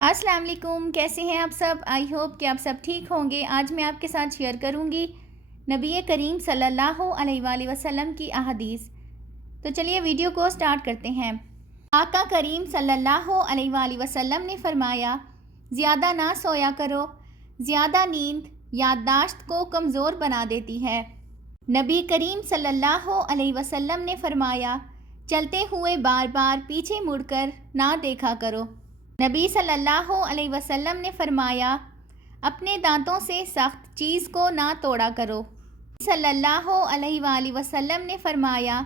السلام علیکم، کیسے ہیں آپ سب؟ آئی ہوپ کہ آپ سب ٹھیک ہوں گے۔ آج میں آپ کے ساتھ شیئر کروں گی نبی کریم صلی اللہ علیہ وآلہ وسلم کی احادیث۔ تو چلیے ویڈیو کو سٹارٹ کرتے ہیں۔ آقا کریم صلی اللہ علیہ وآلہ وسلم نے فرمایا، زیادہ نہ سویا کرو، زیادہ نیند یادداشت کو کمزور بنا دیتی ہے۔ نبی کریم صلی اللہ علیہ وسلم نے فرمایا، چلتے ہوئے بار بار پیچھے مڑ کر نہ دیکھا کرو۔ نبی صلی اللہ علیہ وسلم نے فرمایا، اپنے دانتوں سے سخت چیز کو نہ توڑا کرو۔ صلی اللہ علیہ وآلہ وسلم نے فرمایا،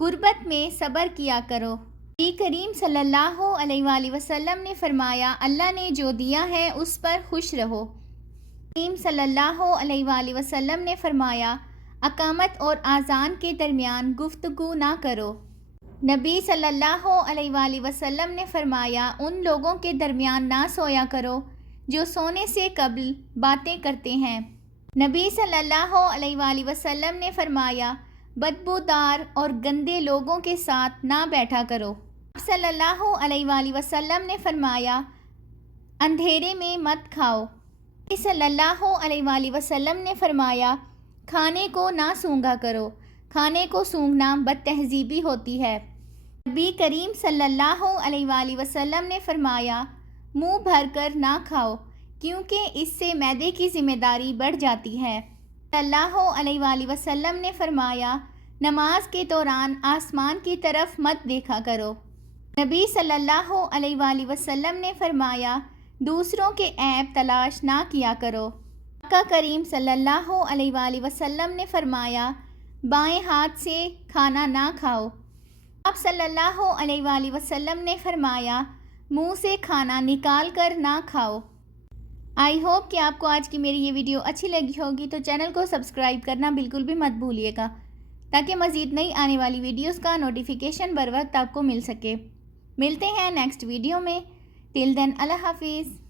غربت میں صبر کیا کرو۔ نبی کریم صلی اللہ علیہ وآلہ وسلم نے فرمایا، اللہ نے جو دیا ہے اس پر خوش رہو۔ کریم صلی اللہ علیہ وآلہ وسلم نے فرمایا، اقامت اور اذان کے درمیان گفتگو نہ کرو۔ نبی صلی اللہ علیہ وآلہ وسلم نے فرمایا، ان لوگوں کے درمیان نہ سویا کرو جو سونے سے قبل باتیں کرتے ہیں۔ نبی صلی اللہ علیہ وآلہ وسلم نے فرمایا، بدبودار اور گندے لوگوں کے ساتھ نہ بیٹھا کرو۔ صلی اللہ علیہ وآلہ وسلم نے فرمایا، اندھیرے میں مت کھاؤ۔ نبی صلی اللہ علیہ وآلہ وسلم نے فرمایا، کھانے کو نہ سونگھا کرو، کھانے کو سونگھنا بد تہذیبی ہوتی ہے۔ نبی کریم صلی اللہ علیہ وآلہ وسلم نے فرمایا، منہ بھر کر نہ کھاؤ کیونکہ اس سے معدے کی ذمہ داری بڑھ جاتی ہے۔ صلی اللہ علیہ وآلہ وسلم نے فرمایا، نماز کے دوران آسمان کی طرف مت دیکھا کرو۔ نبی صلی اللہ علیہ وآلہ وسلم نے فرمایا، دوسروں کے عیب تلاش نہ کیا کرو۔ آقا کریم صلی اللہ علیہ وآلہ وسلم نے فرمایا، بائیں ہاتھ سے کھانا نہ کھاؤ۔ آپ صلی اللہ علیہ وآلہ وسلم نے فرمایا، منہ سے کھانا نکال کر نہ کھاؤ۔ آئی ہوپ کہ آپ کو آج کی میری یہ ویڈیو اچھی لگی ہوگی، تو چینل کو سبسکرائب کرنا بالکل بھی مت بھولیے گا تاکہ مزید نئی آنے والی ویڈیوز کا نوٹیفیکیشن بر وقت آپ کو مل سکے۔ ملتے ہیں نیکسٹ ویڈیو میں۔ ٹل دین اللہ حافظ۔